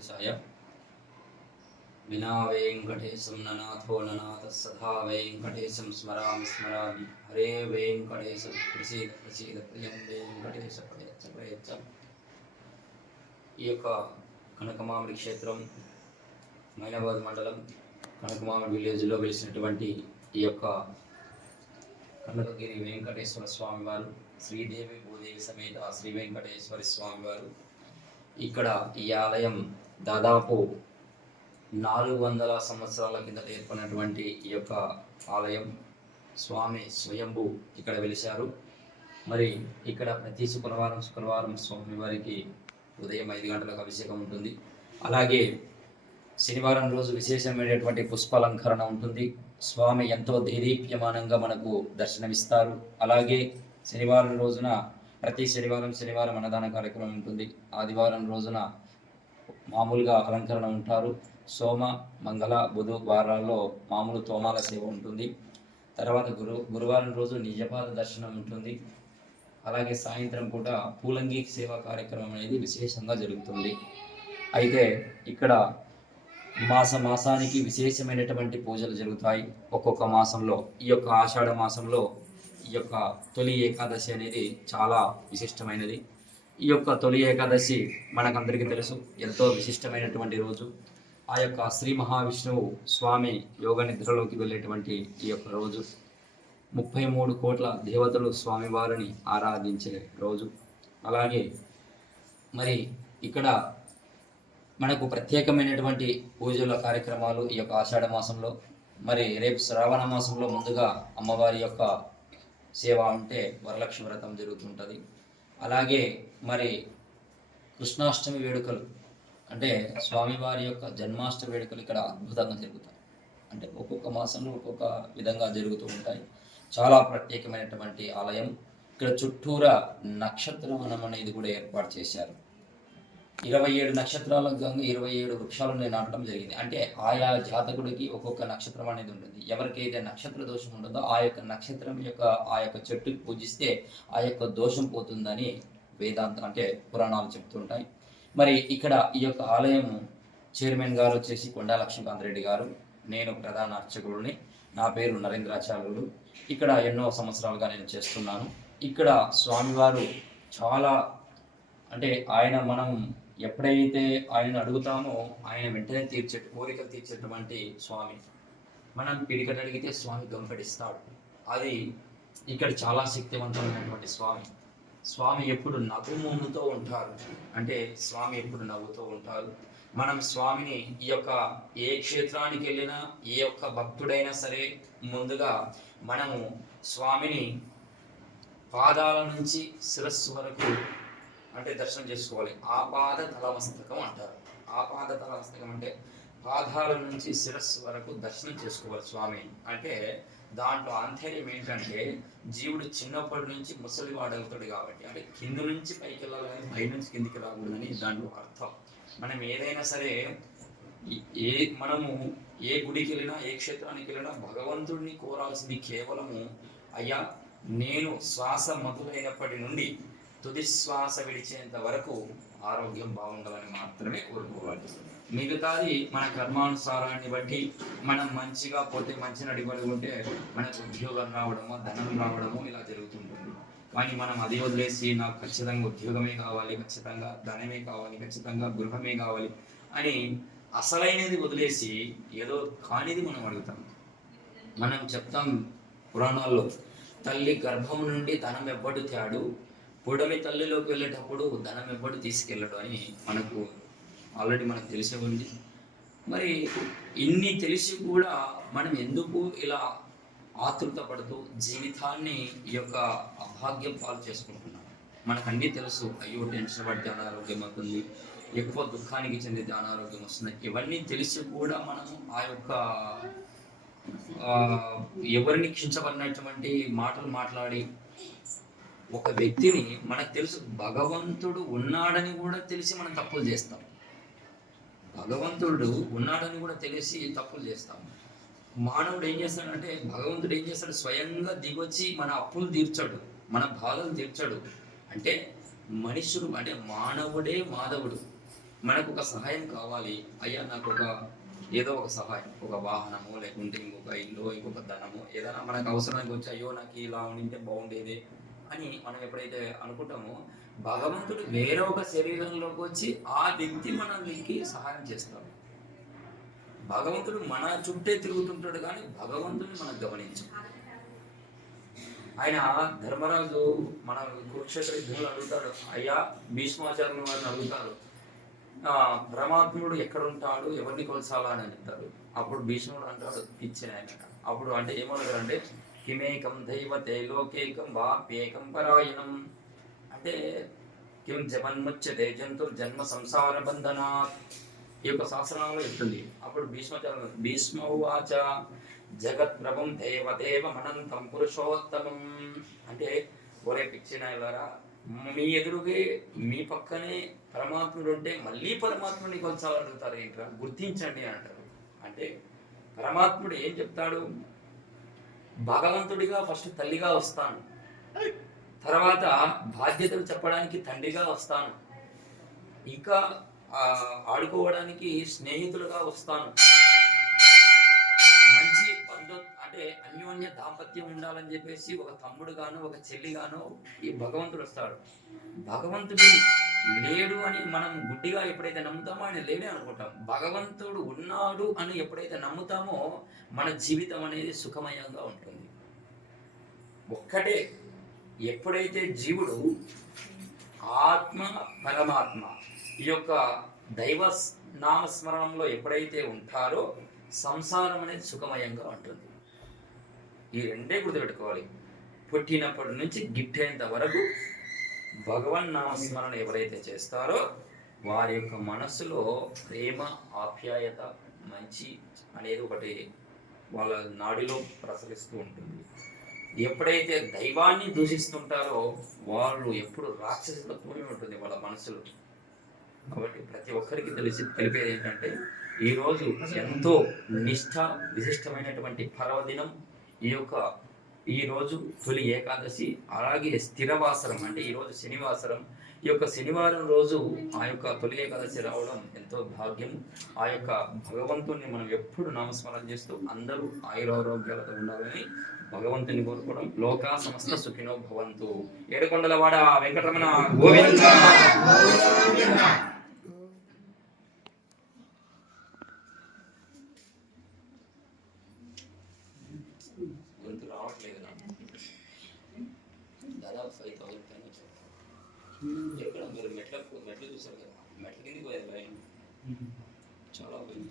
వెంకటేశాయ. వినా వెంకటేశం ననాథో ననాథ సదా వెంకటేశం స్మరామి స్మరామి. హరే వెంకటేశ ప్రసీద ప్రసీద ప్రియం వెంకటేశ ప్రయచ్చ ప్రయచ్చ. ఈ యొక్క కనకమామిడి క్షేత్రం మైనాబాద్ మండలం కనకమామిడి విలేజ్లో వెలిసినటువంటి ఈ యొక్క కనకగిరి వెంకటేశ్వర స్వామి వారు, శ్రీదేవి భూదేవి సమేత శ్రీ వెంకటేశ్వర స్వామి వారు. ఇక్కడ ఈ ఆలయం దాదాపు 400 సంవత్సరాల కిందట ఏర్పడినటువంటి ఈ యొక్క ఆలయం. స్వామి స్వయంభూ ఇక్కడ వెలిశారు. మరి ఇక్కడ ప్రతి శుక్రవారం స్వామివారికి ఉదయం 5 గంటలకు అభిషేకం ఉంటుంది. అలాగే శనివారం రోజు విశేషమైనటువంటి పుష్పాలంకరణ ఉంటుంది. స్వామి ఎంతో దేదీప్యమానంగా మనకు దర్శనమిస్తారు. అలాగే శనివారం రోజున ప్రతి శనివారం అన్నదాన కార్యక్రమం ఉంటుంది. ఆదివారం రోజున మామూలుగా అలంకరణ ఉంటారు. సోమ మంగళ బుధ వారాల్లో మామూలు తోమాల సేవ ఉంటుంది. తర్వాత గురువారం రోజు నిజపాద దర్శనం ఉంటుంది. అలాగే సాయంత్రం పూట పూలంగి సేవా కార్యక్రమం అనేది విశేషంగా జరుగుతుంది. అయితే ఇక్కడ మాసానికి విశేషమైనటువంటి పూజలు జరుగుతాయి. ఒక్కొక్క మాసంలో ఈ యొక్క ఆషాఢ మాసంలో ఈ యొక్క తొలి ఏకాదశి అనేది చాలా విశిష్టమైనది. ఈ యొక్క తొలి ఏకాదశి మనకందరికీ తెలుసు, ఎంతో విశిష్టమైనటువంటి రోజు. ఆ యొక్క శ్రీ మహావిష్ణువు స్వామి యోగ నిద్రలోకి వెళ్ళేటువంటి ఈ యొక్క రోజు. 33 కోట్ల దేవతలు స్వామివారిని ఆరాధించే రోజు. అలాగే మరి ఇక్కడ మనకు ప్రత్యేకమైనటువంటి పూజల కార్యక్రమాలు ఈ యొక్క ఆషాఢ మాసంలో. మరి రేపు శ్రావణ మాసంలో ముందుగా అమ్మవారి యొక్క సేవ అంటే వరలక్ష్మి వ్రతం జరుగుతుంటుంది. అలాగే మరి కృష్ణాష్టమి వేడుకలు అంటే స్వామివారి యొక్క జన్మాష్టమి వేడుకలు ఇక్కడ అద్భుతంగా జరుగుతాయి. అంటే ఒక్కొక్క మాసంలో ఒక్కొక్క విధంగా జరుగుతూ ఉంటాయి. చాలా ప్రత్యేకమైనటువంటి ఆలయం. ఇక్కడ చుట్టూరా నక్షత్రవనం అనేది కూడా ఏర్పాటు చేశారు. 27 నక్షత్రాలకు గాను 27 వృక్షాలను నాటడం జరిగింది. అంటే ఆయా జాతకుడికి ఒక్కొక్క నక్షత్రం అనేది ఉంటుంది. ఎవరికైతే నక్షత్ర దోషం ఉంటుందో ఆ యొక్క నక్షత్రం యొక్క ఆ యొక్క చెట్టుకి పూజిస్తే ఆ యొక్క దోషం పోతుందని వేదాంతం అంటే పురాణాలు చెప్తుంటాయి. మరి ఇక్కడ ఈ యొక్క ఆలయం చైర్మన్ గారు వచ్చేసి కొండా లక్ష్మీకాంత్ రెడ్డి గారు. నేను ప్రధాన అర్చకుడిని. నా పేరు నరేంద్రాచార్యులు. ఇక్కడ ఎన్నో సంవత్సరాలుగా నేను చేస్తున్నాను. ఇక్కడ స్వామివారు చాలా అంటే ఆయన మనం ఎప్పుడైతే ఆయన అడుగుతామో ఆయన వెంటనే కోరికలు తీర్చేటువంటి స్వామి. మనం పిడికట అడిగితే స్వామి గంపెడిస్తాడు. అది ఇక్కడ చాలా శక్తివంతమైనటువంటి స్వామి. స్వామి ఎప్పుడు నవ్వుతో ఉంటారు. అంటే స్వామి ఎప్పుడు నవ్వుతూ ఉంటారు. మనం స్వామిని ఈ యొక్క ఏ క్షేత్రానికి వెళ్ళినా ఏ ఒక్క భక్తుడైనా సరే ముందుగా మనము స్వామిని పాదాల నుంచి శిరస్సు వరకు అంటే దర్శనం చేసుకోవాలి. ఆపాద తలమస్తకం అంటారు. ఆపాద తలమస్తకం అంటే పాదాల నుంచి శిరస్సు వరకు దర్శనం చేసుకోవాలి స్వామి. అంటే దాంట్లో ఆంతర్యం ఏంటంటే జీవుడు చిన్నప్పటి నుంచి ముసలి వాడవుతాడు కాబట్టి అంటే కింద నుంచి పైకి వెళ్ళాలి కానీ పై నుంచి కిందికి రాకూడదని దాంట్లో అర్థం. మనం ఏదైనా సరే మనము ఏ గుడికి వెళ్ళినా ఏ క్షేత్రానికి వెళ్ళినా భగవంతుడిని కోరాల్సింది కేవలము అయ్యా నేను శ్వాస మొదలైనప్పటి నుండి తుది శ్వాస విడిచేంత వరకు ఆరోగ్యం బాగుండాలని మాత్రమే కోరుకోవాలి. మిగతాది మన కర్మానుసారాన్ని బట్టి మనం మంచిగా పోతే మంచి నడిపడి ఉంటే మనకు ఉద్యోగం రావడమో ధనం రావడమో ఇలా జరుగుతుంటుంది. కానీ మనం అది వదిలేసి నాకు ఖచ్చితంగా ఉద్యోగమే కావాలి, ఖచ్చితంగా ధనమే కావాలి, ఖచ్చితంగా గృహమే కావాలి అని అసలైనది వదిలేసి ఏదో కానిది మనం అడుగుతాం. మనం చెప్తాం పురాణాల్లో, తల్లి గర్భం నుండి ధనం ఎవ్వడు తేడు, పొడమి తల్లిలోకి వెళ్ళేటప్పుడు ధనం ఎవ్వడు తీసుకెళ్ళడు అని మనకు ఆల్రెడీ మనకు తెలిసే ఉంది. మరి ఇన్ని తెలిసి కూడా మనం ఎందుకు ఇలా ఆతృత పడుతూ జీవితాన్ని ఈ యొక్క అభాగ్యం పాలు చేసుకుంటున్నాం? మనకు అన్నీ తెలుసు. అయ్యో టెన్షన్ పడితే అనారోగ్యం అవుతుంది, ఎక్కువ దుఃఖానికి చెందితే అనారోగ్యం వస్తుంది. ఇవన్నీ తెలిసి కూడా మనము ఆ యొక్క ఎవరిని కించబడినటువంటి మాటలు మాట్లాడి ఒక వ్యక్తిని మనకు తెలుసు భగవంతుడు ఉన్నాడని కూడా తెలిసి మనం తప్పులు చేస్తాం. భగవంతుడు ఉన్నాడని కూడా తెలిసి తప్పులు చేస్తాం. మానవుడు ఏం చేస్తాడంటే భగవంతుడు ఏం చేస్తాడు, స్వయంగా దిగొచ్చి మన అప్పులు తీర్చాడు, మన బాధలు తీర్చాడు. అంటే మనుషుడు అంటే మానవుడే మాధవుడు. మనకు ఒక సహాయం కావాలి, అయ్యా నాకు ఒక ఏదో ఒక సహాయం, ఒక వాహనము లేకుంటే ఇంకొక ఇల్లు ఇంకొక ధనము ఏదైనా మనకు అవసరానికి వచ్చి అయ్యో నాకు ఇలా ఉంటే బాగుండేది అని మనం ఎప్పుడైతే అనుకుంటామో భగవంతుడు వేరే ఒక శరీరంలోకి వచ్చి ఆ వ్యక్తి మనకి సహాయం చేస్తాడు. భగవంతుడు మన చుట్టే తిరుగుతుంటాడు కానీ భగవంతుడిని మనం గమనించం. ఆయన ధర్మరాజు మన కురుక్షేత్ర యుద్ధంలో అడుగుతాడు, అయ్యా భీష్మాచార్యుల వారిని అడుగుతాడు, పరమాత్ముడు ఎక్కడ ఉంటాడు, ఎవరిని కొలసాలా అని అంటారు. అప్పుడు భీష్ముడు అంటాడు ఇచ్చిన ఆయన. అప్పుడు అంటే ఏమన్నారంటే కిమేకం దైవతే లోకేకం వాప్యేకం పరాయణం అంటే కిం జన్ముచ్యతే జంతుర్ జన్మ సంసార బంధనాత్ ఈ యొక్క శాస్త్రంలో చెప్తుంది. అప్పుడు భీష్మవాచ జగత్ ప్రభం దేవదేవ మనంతం పురుషోత్తమం అంటే ఒరే పిచ్చినారా, మీ ఎదురుగే మీ పక్కనే పరమాత్ముడు ఉంటే మళ్ళీ పరమాత్ముడిని కొలసాలడుగుతారు ఏంట్రా, గుర్తించండి అంటారు. అంటే పరమాత్ముడు ఏం చెప్తాడు, భగవంతుడిగా ఫస్ట్ తల్లిగా వస్తాను, తర్వాత బాధ్యతలు చెప్పడానికి తండ్రిగా వస్తాను, ఇంకా ఆడుకోవడానికి స్నేహితులుగా వస్తాను, మంచి అంటే అన్యోన్య దాంపత్యం ఉండాలని చెప్పేసి ఒక తమ్ముడుగాను ఒక చెల్లిగాను ఈ భగవంతుడు వస్తాడు. భగవంతుడు లేడు అని మనం గుడ్డిగా ఎప్పుడైతే నమ్ముతామో ఆయన లేడే అనుకుంటాం. భగవంతుడు ఉన్నాడు అని ఎప్పుడైతే నమ్ముతామో మన జీవితం అనేది సుఖమయంగా ఉంటుంది. ఒక్కటే, ఎప్పుడైతే జీవుడు ఆత్మ పరమాత్మ ఈ యొక్క దైవ నామస్మరణంలో ఎప్పుడైతే ఉంటారో సంసారం అనేది సుఖమయంగా ఉంటుంది. ఈ రెండే గుర్తుపెట్టుకోవాలి. పుట్టినప్పటి నుంచి గిట్టేంత వరకు భగవన్ నామస్మరణ ఎవరైతే చేస్తారో వారి యొక్క మనస్సులో ప్రేమ ఆప్యాయత మంచి అనేది ఒకటి వాళ్ళ నాడిలో ప్రసరిస్తూ ఉంటుంది. ఎప్పుడైతే దైవాన్ని దూషిస్తుంటారో వాళ్ళు ఎప్పుడు రాక్షసులతోనే ఉంటుంది వాళ్ళ మనసులో. కాబట్టి ప్రతి ఒక్కరికి తెలిపేది ఏంటంటే ఈరోజు ఎంతో నిష్ఠ విశిష్టమైనటువంటి పర్వదినం ఈ రోజు తొలి ఏకాదశి, అలాగే స్థిరవాసరం అంటే ఈరోజు శనివాసరం. ఈ యొక్క శనివారం రోజు ఆ యొక్క తొలి ఏకాదశి రావడం ఎంతో భాగ్యం. ఆ యొక్క భగవంతుని మనం ఎప్పుడు నామస్మరణ చేస్తూ అందరూ ఆయురారోగ్యాలతో ఉండాలని భగవంతుని కోరుకోవడం. లోకా సమస్త సుఖినో భవంతు. ఏడుకొండలవాడ వెంకటరమణ గోవింద. గొంతు రావట్లేదు నాకు, దాదాపు 5,000 పైన ఎక్కడ మీరు మెట్లు చూసారు కదా, మెట్ల కిందికి పోయేది లైన్ చాలా పోయింది.